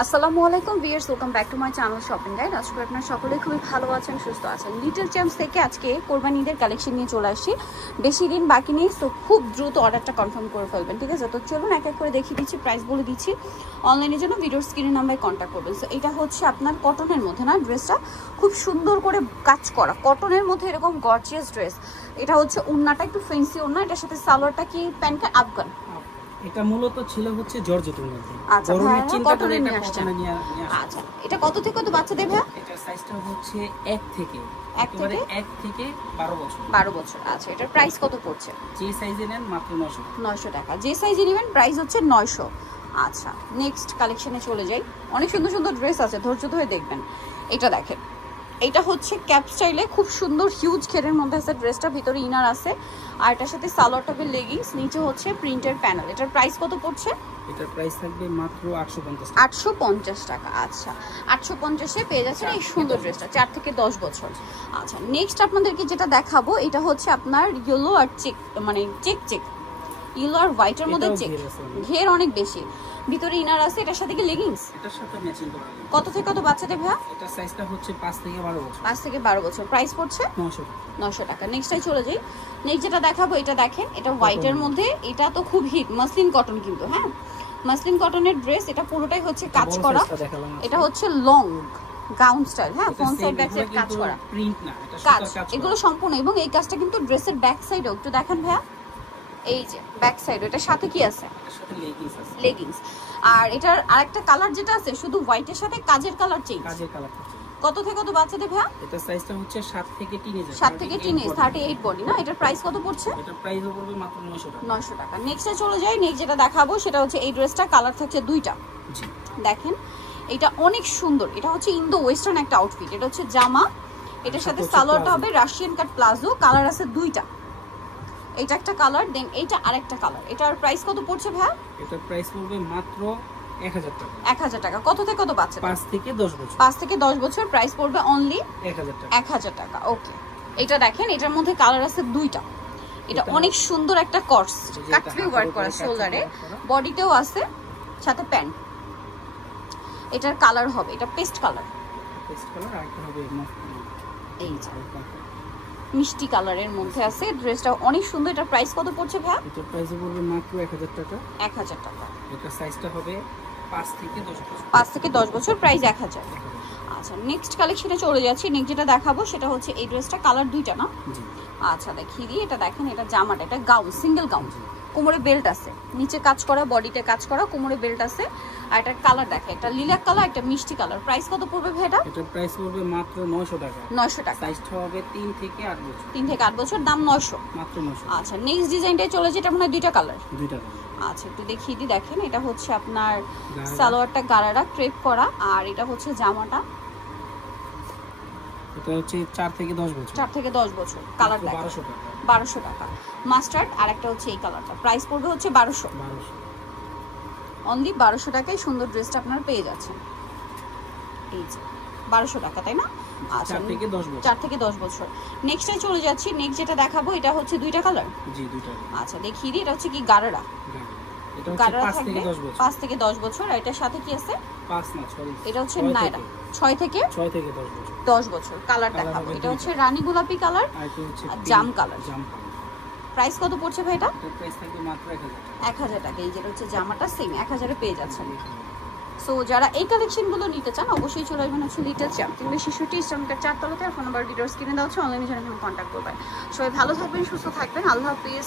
আসসালামু আলাইকুম viewers, welcome back to my channel shopping guide. আজকে আপনারা সকলেই খুবই ভালো আছেন, সুস্থ আছেন। লিটল চ্যাম্পস থেকে আজকে কোরবানি ঈদের কালেকশন নিয়ে চলে আসছি। বেশি দিন বাকি নেই, তো খুব দ্রুত অর্ডারটা কনফার্ম করে ফেলবেন, ঠিক আছে? তো চলুন এক এক করে দেখিয়ে দিচ্ছি, প্রাইস বলে দিচ্ছি। অনলাইনের জন্য ভিডিওর স্ক্রিনের নাম্বারে কন্ট্যাক্ট করবেন। সো এটা হচ্ছে আপনার কটনের মধ্যে না, ড্রেসটা খুব সুন্দর করে কাজ করা কটনের মধ্যে, এরকম গর্জিয়াস ড্রেস। এটা হচ্ছে ওড়নাটা একটু ফ্যান্সি ওড়না, এটার সাথে সালোয়ারটা কি প্যান্টটা আফগান। এটা মূলত ছিল হচ্ছে জর্জেটের মধ্যে। আচ্ছা ভাইয়া, কটনে নিয়ে আসছেন। আচ্ছা, এটা কত থেকে কত বাচ্চাদের ভাইয়া? এটা সাইজটা হচ্ছে 1 থেকে 12 বছর। 12 বছর। আচ্ছা, এটার প্রাইস কত পড়ছে? যে সাইজে নেন মাত্র 900 টাকা। যে সাইজে নেবেন প্রাইস হচ্ছে 900। আচ্ছা, নেক্সট কালেকশনে চলে যাই। অনেক সুন্দর সুন্দর ড্রেস আছে, ধৈর্য ধরে দেখবেন। এটা দেখেন, এটা হচ্ছে ক্যাপ স্টাইলে খুব সুন্দর হিউজ ঘেরের মধ্যে আছে ড্রেসটা, ভিতরে ইনার আছে, আর এটার সাথে সালোয়ার টপের লেগিংস, নিচে হচ্ছে প্রিন্টের প্যানেল। এটার প্রাইস কত পড়ছে? এটার প্রাইস থাকবে মাত্র 850 টাকা। আচ্ছা, 850-এ পেয়ে যাচ্ছেন এই সুন্দর ড্রেসটা, 4 থেকে 10 বছর। আচ্ছা, নেক্সট আপনাদেরকে যেটা দেখাবো, এটা হচ্ছে আপনার ইয়েলো আর চেক, মানে চেক ইয়েলো আর হোয়াইটের মধ্যে চেক, ঘের অনেক বেশি, ভিতরে ইনার আছে। এটার সাথে কি লেগিংস? এটার সাথে ম্যাচিং করা। কত থেকে কত বাচ্চাদের ভাইয়া? এটা সাইজটা হচ্ছে 5 থেকে 12 বছর। 5 থেকে 12 বছর। প্রাইস পড়ছে 900 টাকা। নেক্সটে চলে যাই। নেক্সট যেটা দেখাবো, এটা দেখেন, এটা হোয়াইটের মধ্যে, এটা তো খুব হিট, মাসলিন কটন কিন্তু, হ্যাঁ মাসলিন কটনের ড্রেস। এটা পুরোটাই হচ্ছে কাজ করা, এটা হচ্ছে লং গাউন স্টাইল, হ্যাঁ ফ্রন্ট সাইড ব্যাক সাইড কাজ করা, প্রিন্ট না, এটা কাজ, সুতার কাজ এগুলো সম্পূর্ণ। এবং এই কাজটা কিন্তু ড্রেসের ব্যাক সাইডেও একটু দেখেন ভাইয়া, এই যে ব্যাক সাইড, এটার সাথে কি আছে? এটার সাথে লেগিংস আছে, লেগিংস। আর এটার আরেকটা কালার যেটা আছে, শুধু হোয়াইটের সাথে কাজের কালার চেঞ্জ। কাজের কালার চেঞ্জ। কত থেকে কত বাচ্চাদের ভাইয়া? এটা সাইজটা হচ্ছে 7 থেকে টিনেজার। 7 থেকে টিনেজ, 38 বডি না। এটার প্রাইস কত পড়ছে? এটার প্রাইস পড়বে মাত্র 900 টাকা। নেক্সটে চলে যাই। নেক্সট যেটা দেখাবো সেটা হচ্ছে এই ড্রেসটা, কালার থাকছে দুইটা। জি, দেখেন এটা অনেক সুন্দর। এটা হচ্ছে ইন্দো ওয়েস্টার্ন একটা আউটফিট। এটা হচ্ছে জামা, এটার সাথে সালোয়ারটা হবে রাশিয়ান কাট প্লাজো। কালার আছে দুইটা, এটা একটা কালার, দেন এইটা আরেকটা কালার। এটার প্রাইস কত পড়ছে ভাইয়া? এটার প্রাইস পড়বে মাত্র 1000 টাকা। 1000 টাকা। কত থেকে কত বাচ্চা? 5 থেকে 10 বছর। 5 থেকে 10 বছর। প্রাইস পড়বে অনলি 1000 টাকা। 1000 টাকা। ওকে, এটা দেখেন, এটার মধ্যে কালার আছে দুইটা। এটা অনেক সুন্দর একটা কর্স, কাটলি ওয়ার্ক করা, শোল্ডারে বডিতেও আছে, সাথে প্যান্ট। এটার কালার হবে, এটা পেস্ট কালার, আর একটা হবে এই যে মিষ্টি কালারের মধ্যে আছে। ড্রেসটা অনেক সুন্দর। এটার প্রাইস কত পড়ছে ভাইয়া? এটার প্রাইস পড়বে মাত্র 1000 টাকা। 1000 টাকা। এটা সাইজটা হবে 5 থেকে 10 বছর। 5 থেকে 10 বছর, প্রাইস 1000। আচ্ছা, নেক্সট কালেকশনে চলে যাচ্ছি। নেক্সট যেটা দেখাবো সেটা হচ্ছে এই ড্রেসটা, কালার দুইটা না? জি। আচ্ছা, দেখিয়ে দিই। এটা দেখেন, এটা জামাটা, এটা গাউন, সিঙ্গেল গাউন, কোমরে বেল্ট আছে, নিচে কাজ করা, বডিতে কাজ করা, কোমরে বেল্ট আছে। আর এটার কালার দেখে, একটা লিলাক কালার, একটা মিষ্টি কালার। প্রাইস কত পড়বে ভাই এটা? এটার প্রাইস পড়বে মাত্র 900 টাকা। 900 টাকা। সাইজটা হবে 3 থেকে 8 বছর। 3 থেকে 8 বছর, দাম 900 মাত্র 900। আচ্ছা, নেক্সট ডিজাইনটাই চলে যেটা মনে হয় দুইটা কালার। দুইটা কালার। আচ্ছা, একটু দেখিয়ে দিই। দেখেন, এটা হচ্ছে আপনার সালোয়ারটা গারারা ক্রেপ করা, আর এটা হচ্ছে জামাটা, এটা হচ্ছে 4 থেকে 10 বছর। 4 থেকে 10 বছর। কালার দেখেন 1200 টাকা। 1200 টাকা। মাস্টার্ড, আর একটা হচ্ছে এই কালারটা। প্রাইস পড়বে হচ্ছে 1200। অনলি 1200 টাকায় সুন্দর ড্রেসটা আপনারা পেয়ে যাচ্ছেন। এই যে 1200 টাকা, তাই না? আচ্ছা, 4 থেকে 10 বছর। 4 থেকে 10 বছর। নেক্সটে চলে যাচ্ছি। নেক্সট যেটা দেখাবো, এটা হচ্ছে দুইটা কালার। জি, দুইটা। আচ্ছা, দেখিয়ে দিই। এটা হচ্ছে কি গারারা, এটা হচ্ছে 5 থেকে 10 বছর। 5 থেকে 10 বছর। আর এটার সাথে কি আছে? 5 না, সরি, এটা হচ্ছে নায়রা, 6 থেকে 10 বছর। 10 বছর। কালার দেখাবো, এটা হচ্ছে রানী গোলাপি কালার, আর এটা হচ্ছে জাম কালার। জাম কালার। প্রাইস কত পড়ছে ভাই এটা? এর প্রাইস থাকবে মাত্র 1000 টাকা। 1000 টাকা। এই যেটা হচ্ছে জামাটা, সেম 1000-এ পেয়ে যাচ্ছেন। সো যারা এই কালেকশনগুলো নিতে চান, অবশ্যই চলে আসবেন হচ্ছে লিটল চ্যাম্প, 366 ইস্টার্নকার 4 তলাতে। আর ফোন নাম্বার ডিটেইলস কিনে দেওয়া হচ্ছে, অনলাইনে জন্য কন্ট্যাক্ট করবেন। সবাই ভালো থাকবেন, সুস্থ থাকবেন, আল্লাহ হাফেজ।